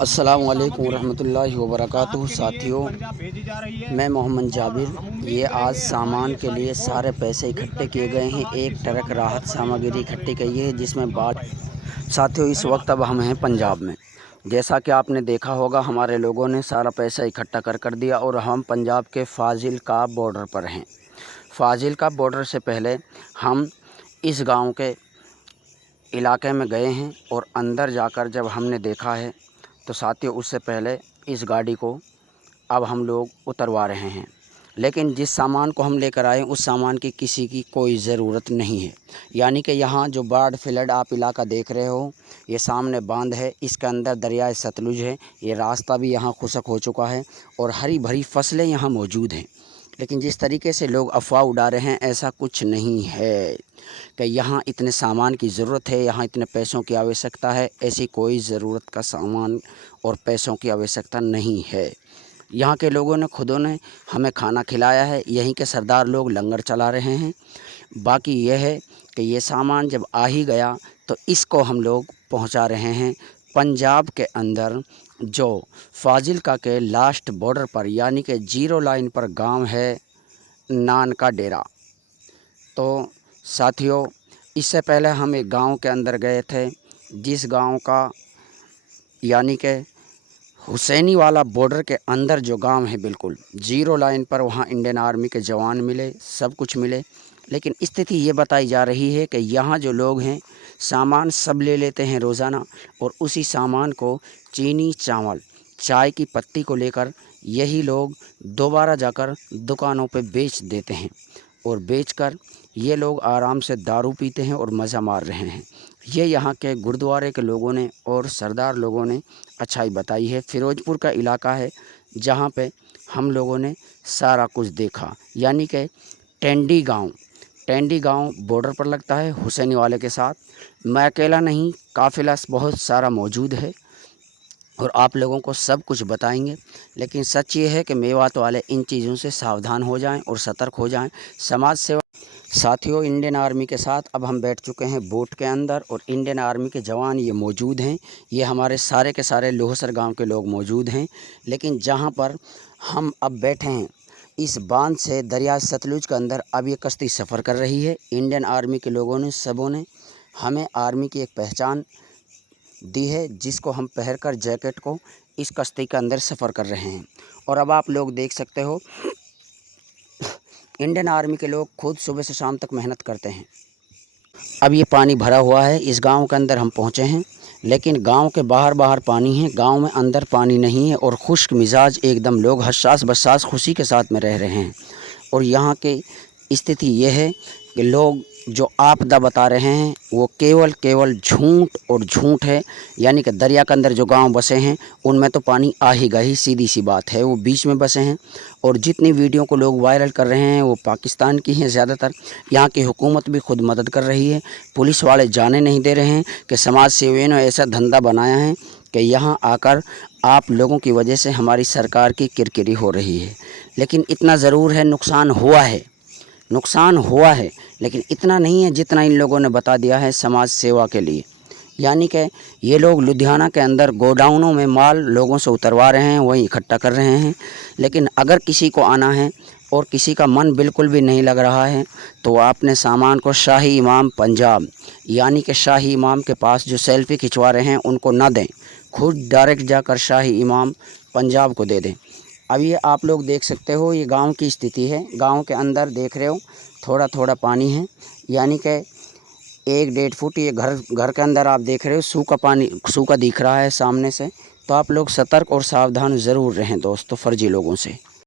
अस्सलाम वालेकुम रहमतुल्लाहि व बरकातुहू। साथियों, मैं मोहम्मद जाबिर। ये आज सामान के लिए सारे पैसे इकट्ठे किए गए हैं। एक ट्रक राहत सामग्री इकट्ठी की है जिसमें बाढ़। साथियों, इस वक्त अब हम हैं पंजाब में। जैसा कि आपने देखा होगा, हमारे लोगों ने सारा पैसा इकट्ठा कर दिया और हम पंजाब के फाजिलका बॉर्डर पर हैं। फाजिलका बॉर्डर से पहले हम इस गाँव के इलाके में गए हैं और अंदर जाकर जब हमने देखा है तो साथियों, उससे पहले इस गाड़ी को अब हम लोग उतरवा रहे हैं। लेकिन जिस सामान को हम लेकर आए उस सामान की किसी की कोई ज़रूरत नहीं है। यानी कि यहाँ जो बाढ़ फ्लड आप इलाका देख रहे हो, ये सामने बांध है, इसके अंदर दरियाए सतलुज है। ये रास्ता भी यहाँ खुशक हो चुका है और हरी भरी फसलें यहाँ मौजूद हैं। लेकिन जिस तरीके से लोग अफवाह उड़ा रहे हैं, ऐसा कुछ नहीं है कि यहाँ इतने सामान की ज़रूरत है, यहाँ इतने पैसों की आवश्यकता है। ऐसी कोई ज़रूरत का सामान और पैसों की आवश्यकता नहीं है। यहाँ के लोगों ने खुदों ने हमें खाना खिलाया है। यहीं के सरदार लोग लंगर चला रहे हैं। बाकी यह है कि ये सामान जब आ ही गया तो इसको हम लोग पहुँचा रहे हैं पंजाब के अंदर, जो फाजिलका के लास्ट बॉर्डर पर यानी कि जीरो लाइन पर गांव है नान का डेरा। तो साथियों, इससे पहले हम एक गांव के अंदर गए थे, जिस गांव का यानी कि हुसैनी वाला बॉर्डर के अंदर जो गांव है बिल्कुल जीरो लाइन पर, वहां इंडियन आर्मी के जवान मिले, सब कुछ मिले। लेकिन स्थिति ये बताई जा रही है कि यहाँ जो लोग हैं सामान सब ले लेते हैं रोज़ाना, और उसी सामान को चीनी, चावल, चाय की पत्ती को लेकर यही लोग दोबारा जाकर दुकानों पे बेच देते हैं। और बेचकर ये लोग आराम से दारू पीते हैं और मज़ा मार रहे हैं। ये यहाँ के गुरुद्वारे के लोगों ने और सरदार लोगों ने अच्छाई बताई है। फ़िरोज़पुर का इलाका है जहाँ पे हम लोगों ने सारा कुछ देखा। यानी कि टेंडी गांव बॉर्डर पर लगता है हुसैनी वाले के साथ। मैं अकेला नहीं, काफ़िला बहुत सारा मौजूद है और आप लोगों को सब कुछ बताएंगे। लेकिन सच ये है कि मेवात वाले इन चीज़ों से सावधान हो जाएं और सतर्क हो जाएं। समाज सेवा। साथियों, इंडियन आर्मी के साथ अब हम बैठ चुके हैं बोट के अंदर और इंडियन आर्मी के जवान ये मौजूद हैं। ये हमारे सारे के सारे लोहसर गांव के लोग मौजूद हैं। लेकिन जहां पर हम अब बैठे हैं, इस बांध से दरिया सतलुज के अंदर अब ये कश्ती सफ़र कर रही है। इंडियन आर्मी के लोगों ने सबों ने हमें आर्मी की एक पहचान दी है, जिसको हम पहनकर जैकेट को इस कश्ती के अंदर सफ़र कर रहे हैं। और अब आप लोग देख सकते हो, इंडियन आर्मी के लोग खुद सुबह से शाम तक मेहनत करते हैं। अब ये पानी भरा हुआ है, इस गांव के अंदर हम पहुंचे हैं, लेकिन गांव के बाहर पानी है, गांव में अंदर पानी नहीं है। और खुश्क मिजाज एकदम, लोग हसास बसास खुशी के साथ में रह रहे हैं। और यहाँ की स्थिति ये है कि लोग जो आपदा बता रहे हैं वो केवल झूठ और झूठ है। यानी कि दरिया के अंदर जो गांव बसे हैं उनमें तो पानी आ ही गई, सीधी सी बात है, वो बीच में बसे हैं। और जितनी वीडियो को लोग वायरल कर रहे हैं वो पाकिस्तान की हैं ज़्यादातर। यहाँ की हुकूमत भी खुद मदद कर रही है, पुलिस वाले जाने नहीं दे रहे हैं कि समाज सेवियों ने ऐसा धंधा बनाया है कि यहाँ आकर आप लोगों की वजह से हमारी सरकार की किरकिरी हो रही है। लेकिन इतना ज़रूर है, नुकसान हुआ है, लेकिन इतना नहीं है जितना इन लोगों ने बता दिया है समाज सेवा के लिए। यानी कि ये लोग लुधियाना के अंदर गोडाउनों में माल लोगों से उतरवा रहे हैं, वहीं इकट्ठा कर रहे हैं। लेकिन अगर किसी को आना है और किसी का मन बिल्कुल भी नहीं लग रहा है तो आपने सामान को शाही इमाम पंजाब यानी कि शाही इमाम के पास जो सेल्फी खिंचवा रहे हैं उनको ना दें, खुद डायरेक्ट जाकर शाही इमाम पंजाब को दे दें। अब ये आप लोग देख सकते हो, ये गांव की स्थिति है। गांव के अंदर देख रहे हो थोड़ा थोड़ा पानी है, यानी कि 1-1.5 फुट। ये घर के अंदर आप देख रहे हो सूखा पानी, सूखा दिख रहा है सामने से। तो आप लोग सतर्क और सावधान ज़रूर रहें दोस्तों फर्जी लोगों से।